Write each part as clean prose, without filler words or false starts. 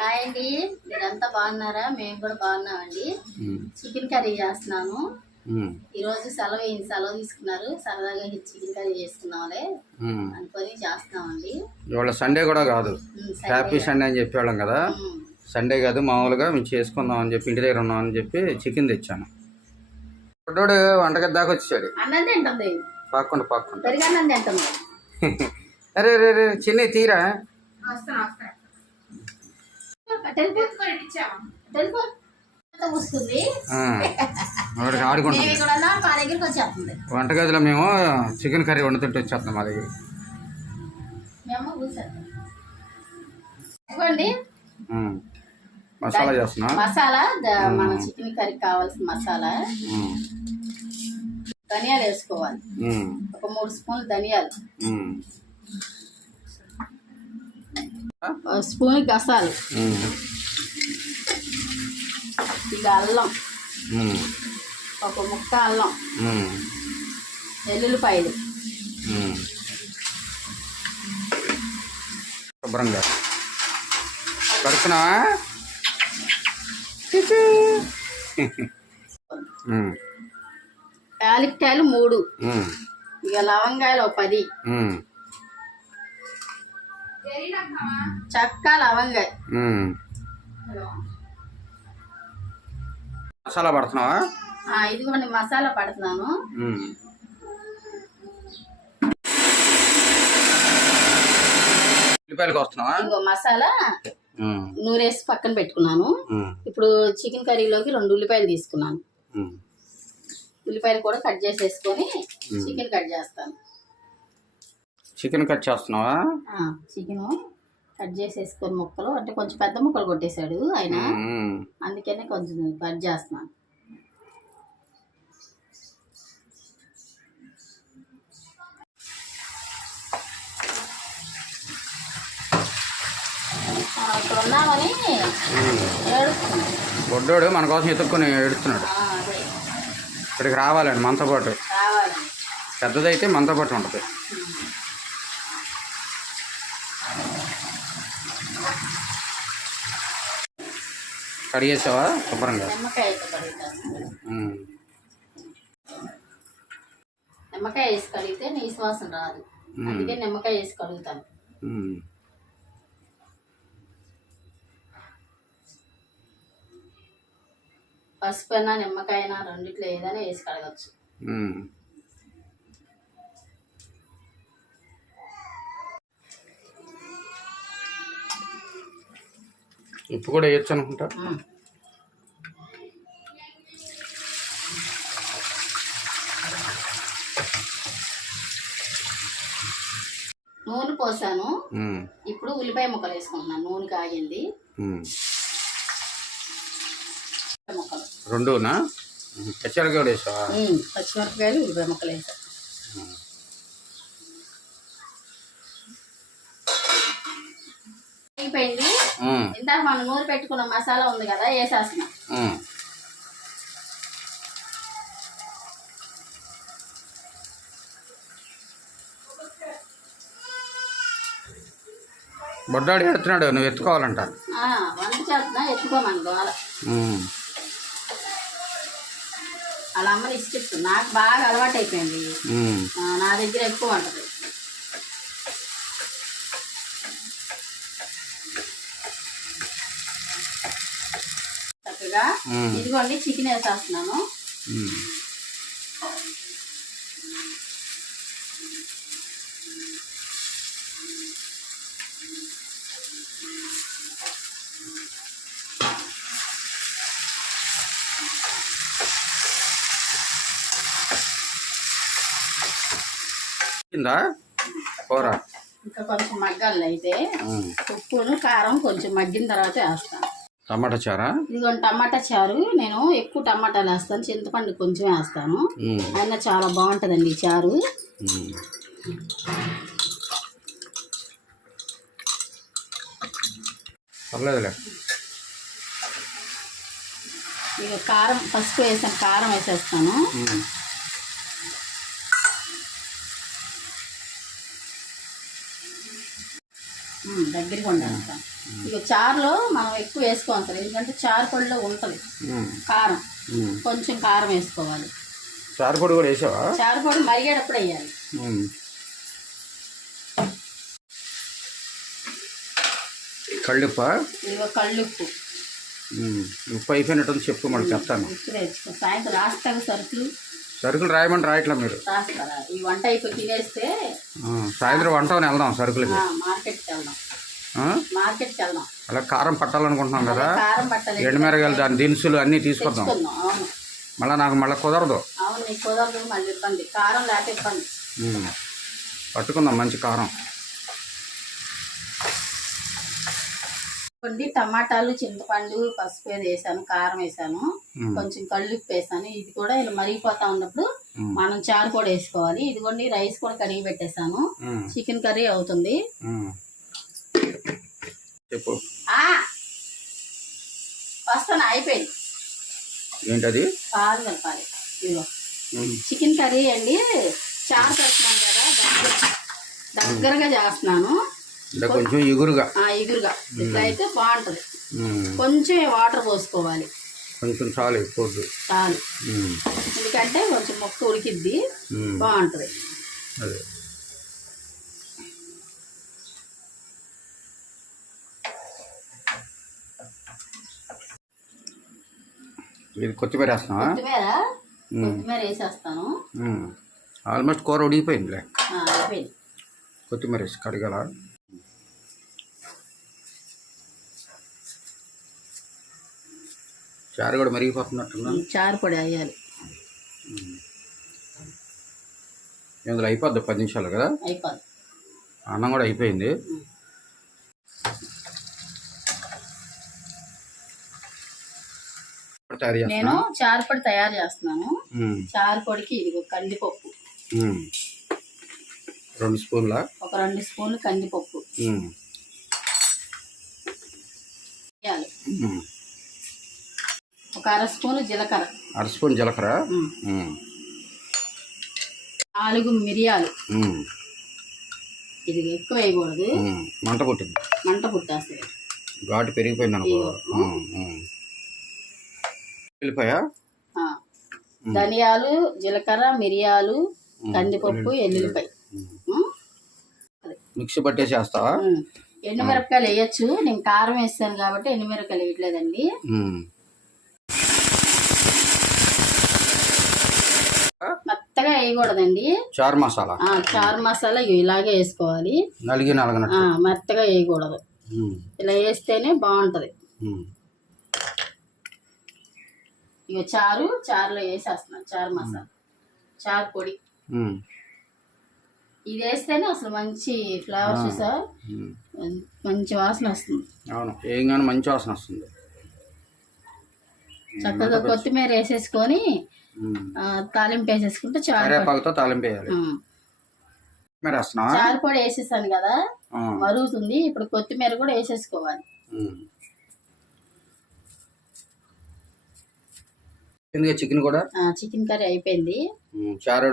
Hi అండి, మీరంతా బాగున్నారా? మేము కూడా బాగున్నామండి. చికెన్ కర్రీ చేస్తున్నాము. ఈరోజు సెలవు తీసుకున్నారు. సరదాగా చికెన్ కర్రీ చేసుకున్నాంలే అనుకొని చేస్తున్నామండి. ఇవాళ సండే కూడా కాదు, హ్యాపీ సండే అని చెప్పేవాళ్ళం కదా. సండే కాదు, మామూలుగా మేము చేసుకుందాం అని చెప్పి ఇంటి దగ్గర ఉన్నాం అని చెప్పి చికెన్ తెచ్చాను. పొట్టోడు వంటగది దాకా వచ్చాడు. అన్నం తింటుంది, పాక్కుండా పెరిగన్నం తింటుంది. అరే రే రే చిన్ని తీరా వంటగదిలో మేము చికెన్ కర్రీ వండుతుంటే వచ్చేస్తాం మా దగ్గర. మసాలా చేస్తున్నా. మసాలా మన చికెన్ కర్రీకి కావాల్సిన మసాలా ధనియాలు వేసుకోవాలి. ఒక 3 స్పూన్లు ధనియాలు, స్పూన్ గసాలు, ఇక అల్లం, ఒక ముక్క అల్లం, వెల్లుల్లిపాయలు, శుభ్రంగా కడుపునా యాలక్కాయలు 3, ఇక లవంగాయలు 10, చెక్క లవంగాయ. మసాలా పడుతున్నావా? ఇదిగోండి మసాలా పడుతున్నాను. ఉల్లిపాయలకు వస్తున్నావా? ఇంకో మసాలా నూరేసి పక్కన పెట్టుకున్నాను. ఇప్పుడు చికెన్ కర్రీలోకి 2 ఉల్లిపాయలు తీసుకున్నాను. ఉల్లిపాయలు కూడా కట్ చేసేసుకొని చికెన్ కట్ చేస్తాను. చికెన్ కట్ చేస్తున్నావా? చికెన్ కట్ చేసేసుకొని ముక్కలు, అంటే కొంచెం పెద్ద ముక్కలు కొట్టేశాడు ఆయన, అందుకనే కొంచెం కట్ చేస్తున్నాను. ఇక్కడ ఉన్నామని ఏడుస్తున్నాడు. బొడ్డోడు మన కోసం ఎత్తుక్కొని ఏడుస్తున్నాడు. ఇక్కడికి రావాలండి మనతో పాటు. పెద్దదైతే మనతో పాటు ఉంటుంది. కడిగేసావా శుభ్రంగా? నిమ్మకాయ వేసి కడిగితే నీ శ్వాసన రాదు, అందుకే నిమ్మకాయ వేసి కడుగుతాను. పసుపు అయినా నిమ్మకాయ అయినా రెండిట్లో ఏదైనా వేసి కడగచ్చు. ఉప్పు కూడా వేయచ్చు అనుకుంటా. నూనె పోసాను. ఇప్పుడు ఉల్లిపాయ ముక్కలు వేసుకుంటున్నాను. నూనె కాగింది. ముక్కలు 2నా? పచ్చిమిరపకాయలు వేసావా? పచ్చిమిరపకాయలు ఉల్లిపాయ ముక్కలు వేసా. అయిపోయింది. ఇందాక మనం నూనె పెట్టుకున్న మసాలా ఉంది కదా, వేసేస్తున్నా. బొడ్డాడు ఎడుతున్నాడు, నువ్వు ఎత్తుకోవాలంట. వంట చేస్తున్నా, ఎత్తుకోమని గోల. అలా అమ్మని ఇష్టం. నాకు బాగా అలవాటు అయిపోయింది, నా దగ్గర ఎక్కువ ఉంటుంది. చక్కగా ఇదిగోండి చికెన్ వేసేస్తున్నాను. కూర ఇంకా కొంచెం మగ్గాలి. అయితే ఉప్పును కారం కొంచెం మగ్గిన తర్వాత వేస్తాను. టమాటా చారా? ఇదిగోండి టమాటా చారు. నేను ఎక్కువ టమాటాలు వేస్తాను, చింతపండు కొంచెం వేస్తాను. అయినా చాలా బాగుంటుందండి ఈ చారు. పర్లేదులే. ఇక కారం పసుపు వేసాను, కారం వేసేస్తాను. దగ్గరికి ఉండాలి. ఇక చారులో మనం ఎక్కువ వేసుకోవాలి సార్, ఎందుకంటే చారు పొడిలో ఉంటుంది కారం, కొంచెం కారం వేసుకోవాలి. చారు పొడి కూడా వేసావా? చారు పొడి మరిగేటప్పుడు వేయాలి. కళ్ళుప్ప, ఇదిగో కళ్ళుప్పు. ఉప్పు అయిపోయినట్టు చెప్పు, మళ్ళీ చెప్తాను. ఉప్పు తెచ్చుకో, సాయంత్రం రాస్తాను సరుకులు రాయమని రాయట్లా మీరు? రాస్తారా? ఈ వంట అయిపోయి తినేస్తే సాయంత్రం వంటని వెళ్దాం సరుకులకి. మార్కెట్కి వెళ్దాం. మార్కెట్కి వెళ్దాం. అలా కారం పట్టాలనుకుంటున్నాం కదా, కారం పట్టాలి, ఎండుమిరగాయలు, దాని దినుసులు అన్నీ తీసుకొద్దాం. అవును, మళ్ళీ కుదరదు. అవును, నీకు కుదరదు, మళ్ళీ ఇబ్బంది, కారం లేక ఇబ్బంది. పట్టుకుందాం మంచి కారం. కొన్ని టమాటాలు, చింతపండు, పసుపు వేసాను, కారం వేసాను, కొంచెం కళ్ళుప్పు వేసాను. ఇది కూడా ఇలా మరిగిపోతా ఉన్నప్పుడు మనం చారు కూడా వేసుకోవాలి. ఇదిగోండి రైస్ కూడా కడిగి పెట్టేశాను. చికెన్ కర్రీ అవుతుంది. చెప్పు. వస్తాను, అయిపోయింది. ఏంటది? పాలు కలపాలి. ఇదిగో చికెన్ కర్రీ అండి, చారు పెడుతున్నాను కదా, దగ్గరగా చేస్తున్నాను. కొంచెం ఎగురుగా ఇట్లా అయితే బాగుంటది. కొంచెం వాటర్ పోసుకోవాలి, కొంచెం చాలు, ఎక్కువ చాలు, ఎందుకంటే కొంచెం మొక్క ఉడికిద్ది, బాగుంటది. అదే ఇది కొత్తిమీర వేస్తున్నా? కొత్తిమీర వేసేస్తాను. ఆల్మోస్ట్ కూర ఉడికిపోయిందిలే. అయిపోయింది. కొత్తిమీర వేసి కడిగల. చారు కూడా మరిగిపోతున్నట్టున్నా. చారు పొడి వేయాలి. ఇందులో అయిపోద్ది 10 నిమిషాలు కదా? అయిపోద్ది. అన్నం కూడా అయిపోయింది. నేను చారు పొడి తయారు చేస్తున్నాను. చారు పొడికి ఇదిగో కందిపప్పు 2 స్పూన్ల, ఒక 2 స్పూన్లు కందిపప్పు వేయాలి. ఒక 1/2 స్పూను జీలకర్ర, 1/2 స్పూన్ జీలకర్ర, 4 మిరియాలు. ఇది ఎక్కువ వేయకూడదు, మంట పుట్టింది, మంట పుట్టేస్తుంది, ఘాటు పెరిగిపోయింది అనుకో. వెళ్ళిపోయా ధనియాలు, జీలకర్ర, మిరియాలు, కందిపప్పు, ఎల్లుల్లిపాయ మిక్సీ పట్టేసి వేస్తావా? ఎండుమిరపకాయలు వేయచ్చు, నేను కారం వేస్తాను కాబట్టి ఎండుమిరపకాయలు వేయట్లేదండి. మెత్తగా వేయకూడదండి. చారు మసాలా, చారు మసాలా ఇలాగే వేసుకోవాలి, మెత్తగా వేయకూడదు. ఇలా వేస్తేనే బాగుంటది. ఇక చారులో వేసేస్తున్నాను చారు మసాలా, చారు పొడి. ఇది వేస్తేనే అసలు మంచి ఫ్లేవర్స్ సార్, మంచి వాసన వస్తుంది. అవును, ఏం కానీ మంచి వాసన వస్తుంది. చక్కగా కొత్తిమీర వేసేసుకొని తాలింపు వేసేసుకుంటే చారు తాలింపు వేయాలి. చారు పొడి వేసేసాను కదా, మరుగుతుంది. ఇప్పుడు కొత్తిమీర కూడా వేసేసుకోవాలి. చికెన్ కూడా, చికెన్ కర్రీ అయిపోయింది. చారు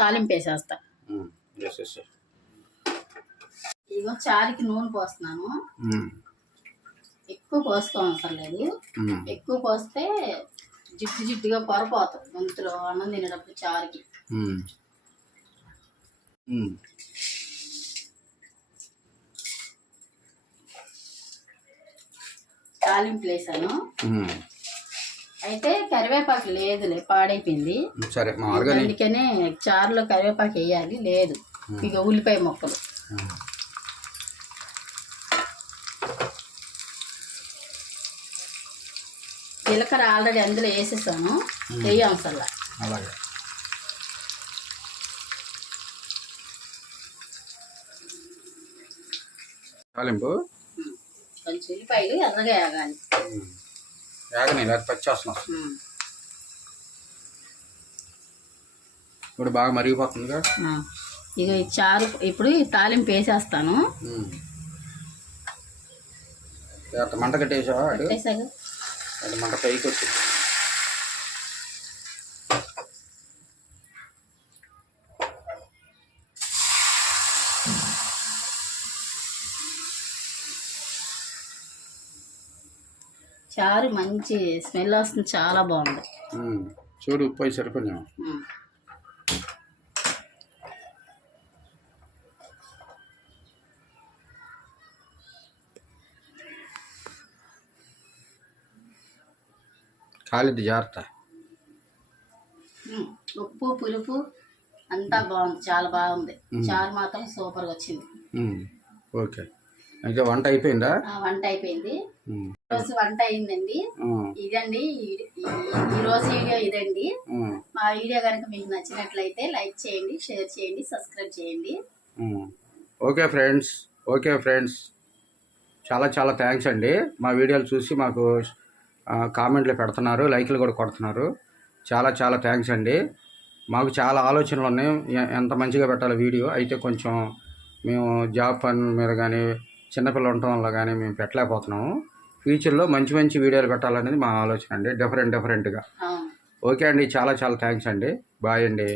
తాలింపు వేసేస్తా. ఇదిగో చారుకి నూనె పోస్తున్నాను. ఎక్కువ పోసుకోవడం లేదు, ఎక్కువ పోస్తే జిడ్డుగా పొరపోతుంది గొంతులో అన్నం తినేటప్పుడు చారుకి. తాలింపు వేసాను. అయితే కరివేపాకు లేదులే, పాడైపోయింది. అందుకనే చారులో కరివేపాకు వేయాలి, లేదు. ఇక ఉల్లిపాయ ముక్కలు, జీలకర్ర ఆల్రెడీ అందులో వేసేసాను, వేయం అసలు. తాలింపు కొంచెం ఉల్లిపాయలు ఎర్రగా వేగాలి, పచ్చేస్తాం. ఇప్పుడు బాగా మరిగిపోతుందిగా. ఇక ఈ చారు ఇప్పుడు ఈ తాలింపు వేసేస్తాను. మంట కట్టేసావా? మంట పైకి వచ్చి చారు మంచి స్మెల్ వస్తుంది, చాలా బాగుంది. చూడు ఉప్పు అయి సరిపోయినా. కాలిద్ది జాగ్రత్త. ఉప్పు పులుపు అంతా బాగుంది, చాలా బాగుంది. చారు మాత్రం సూపర్గా వచ్చింది. ఓకే, ఇంకా వంట అయిపోయిందా? వంట అయిపోయింది. రోజు వంట అయిందండి. ఇదండి ఈ రోజు వీడియో ఇదండి. మా వీడియో కనుక మీకు నచ్చినట్లయితే లైక్ చేయండి, షేర్ చేయండి, సబ్స్క్రైబ్ చేయండి. ఓకే ఫ్రెండ్స్, చాలా చాలా థ్యాంక్స్ అండి. మా వీడియోలు చూసి మాకు కామెంట్లు పెడుతున్నారు, లైక్లు కూడా కొడుతున్నారు. చాలా చాలా థ్యాంక్స్ అండి. మాకు చాలా ఆలోచనలు ఉన్నాయి, ఎంత మంచిగా పెట్టాలి వీడియో. అయితే కొంచెం మేము జాబ్ పనుల మీద కానీ చిన్నపిల్లలు ఉండటం వల్ల కానీ మేము పెట్టలేకపోతున్నాము. ఫ్యూచర్లో మంచి మంచి వీడియోలు పెట్టాలనేది మా ఆలోచన అండి, డిఫరెంట్గా. ఓకే అండి, చాలా చాలా థ్యాంక్స్ అండి. బాయ్ అండి.